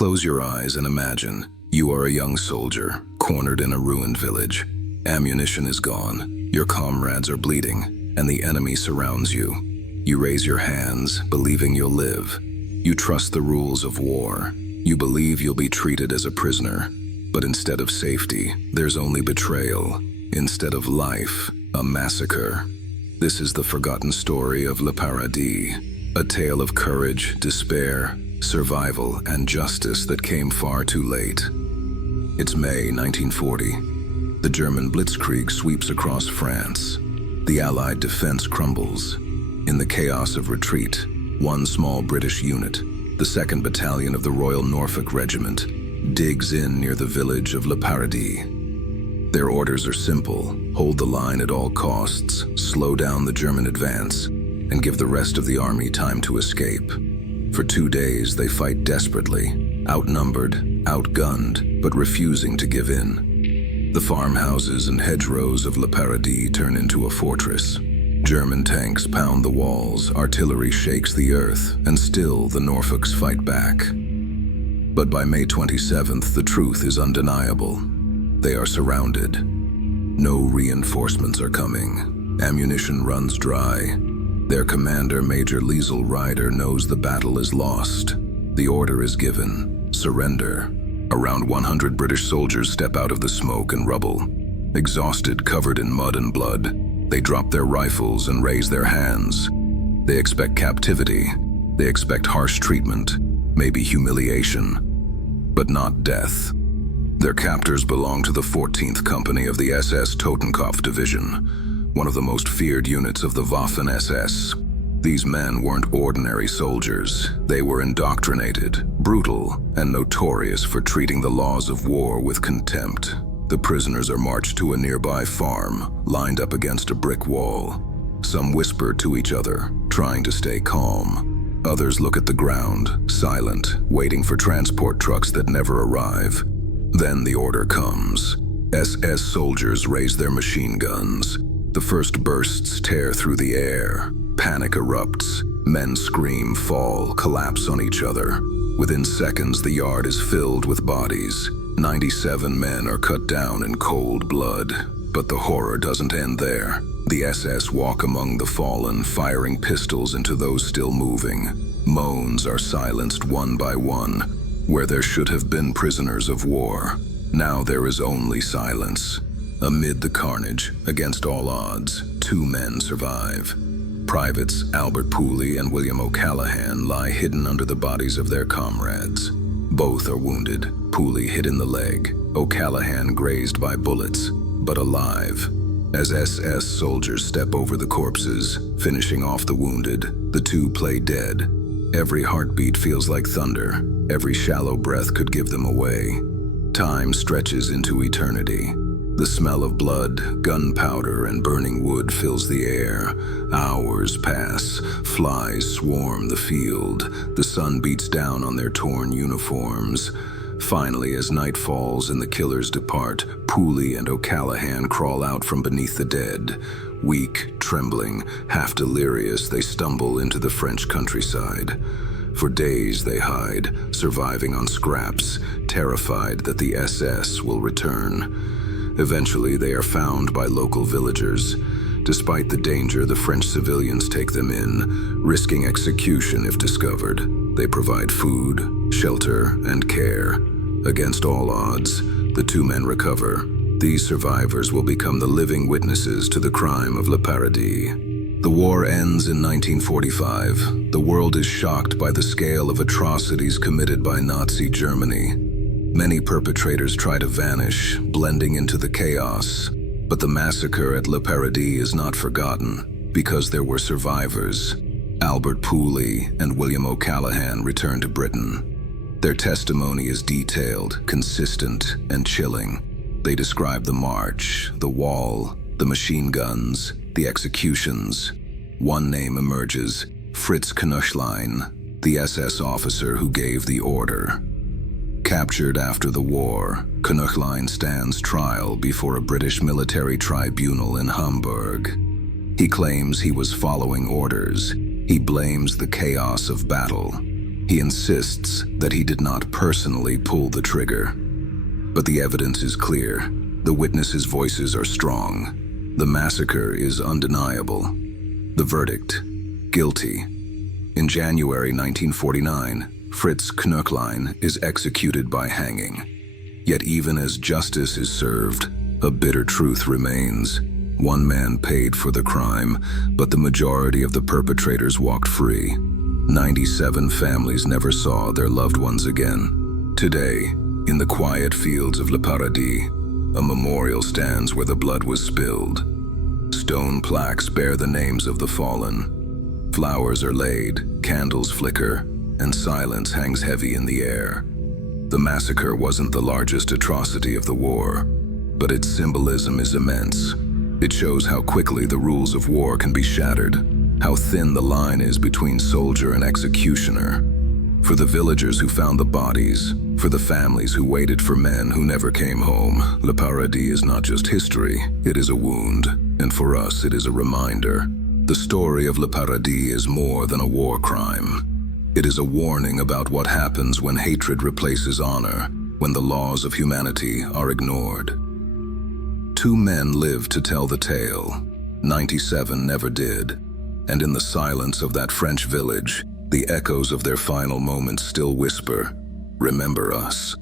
Close your eyes and imagine you are a young soldier, cornered in a ruined village. Ammunition is gone, your comrades are bleeding, and the enemy surrounds you. You raise your hands, believing you'll live. You trust the rules of war. You believe you'll be treated as a prisoner. But instead of safety, there's only betrayal. Instead of life, a massacre. This is the forgotten story of Le Paradis, a tale of courage, despair, survival, and justice that came far too late. It's May 1940. The German blitzkrieg sweeps across France. The Allied defense crumbles. In the chaos of retreat, one small British unit, the 2nd Battalion of the Royal Norfolk Regiment, digs in near the village of Le Paradis. Their orders are simple: hold the line at all costs, slow down the German advance, and give the rest of the army time to escape. For 2 days they fight desperately, outnumbered, outgunned, but refusing to give in. The farmhouses and hedgerows of Le Paradis turn into a fortress. German tanks pound the walls, artillery shakes the earth, and still the Norfolks fight back. But by May 27th, the truth is undeniable. They are surrounded. No reinforcements are coming. Ammunition runs dry. Their commander, Major Liesel Ryder, knows the battle is lost. The order is given: surrender. Around 100 British soldiers step out of the smoke and rubble. Exhausted, covered in mud and blood, they drop their rifles and raise their hands. They expect captivity. They expect harsh treatment, maybe humiliation, but not death. Their captors belong to the 14th Company of the SS Totenkopf Division, one of the most feared units of the Waffen-SS. These men weren't ordinary soldiers. They were indoctrinated, brutal, and notorious for treating the laws of war with contempt. The prisoners are marched to a nearby farm, lined up against a brick wall. Some whisper to each other, trying to stay calm. Others look at the ground, silent, waiting for transport trucks that never arrive. Then the order comes. SS soldiers raise their machine guns. The first bursts tear through the air. Panic erupts. Men scream, fall, collapse on each other. Within seconds, the yard is filled with bodies. 97 men are cut down in cold blood. But the horror doesn't end there. The SS walk among the fallen, firing pistols into those still moving. Moans are silenced one by one. Where there should have been prisoners of war, now there is only silence. Amid the carnage, against all odds, 2 men survive. Privates Albert Pooley and William O'Callaghan lie hidden under the bodies of their comrades. Both are wounded, Pooley hit in the leg, O'Callaghan grazed by bullets, but alive. As SS soldiers step over the corpses, finishing off the wounded, the 2 play dead. Every heartbeat feels like thunder. Every shallow breath could give them away. Time stretches into eternity. The smell of blood, gunpowder, and burning wood fills the air. Hours pass. Flies swarm the field. The sun beats down on their torn uniforms. Finally, as night falls and the killers depart, Pooley and O'Callaghan crawl out from beneath the dead. Weak, trembling, half delirious, they stumble into the French countryside. For days they hide, surviving on scraps, terrified that the SS will return. Eventually they are found by local villagers. Despite the danger, the French civilians take them in, risking execution if discovered. They provide food, shelter, and care. Against all odds, the 2 men recover. These survivors will become the living witnesses to the crime of Le Paradis. The war ends in 1945. The world is shocked by the scale of atrocities committed by Nazi Germany. Many perpetrators try to vanish, blending into the chaos. But the massacre at Le Paradis is not forgotten, because there were survivors. Albert Pooley and William O'Callaghan returned to Britain. Their testimony is detailed, consistent, and chilling. They describe the march, the wall, the machine guns, the executions. One name emerges: Fritz Knöchlein, the SS officer who gave the order. Captured after the war, Knöchlein stands trial before a British military tribunal in Hamburg. He claims he was following orders. He blames the chaos of battle. He insists that he did not personally pull the trigger. But the evidence is clear. The witnesses' voices are strong. The massacre is undeniable. The verdict: guilty. In January 1949, Fritz Knöchlein is executed by hanging. Yet even as justice is served, a bitter truth remains. One man paid for the crime, but the majority of the perpetrators walked free. 97 families never saw their loved ones again. Today, in the quiet fields of Le Paradis, a memorial stands where the blood was spilled. Stone plaques bear the names of the fallen. Flowers are laid, candles flicker, and silence hangs heavy in the air. The massacre wasn't the largest atrocity of the war, but its symbolism is immense. It shows how quickly the rules of war can be shattered, how thin the line is between soldier and executioner. For the villagers who found the bodies, for the families who waited for men who never came home, Le Paradis is not just history, it is a wound, and for us it is a reminder. The story of Le Paradis is more than a war crime. It is a warning about what happens when hatred replaces honor, when the laws of humanity are ignored. 2 men lived to tell the tale. 97 never did. And in the silence of that French village, the echoes of their final moments still whisper, "Remember us."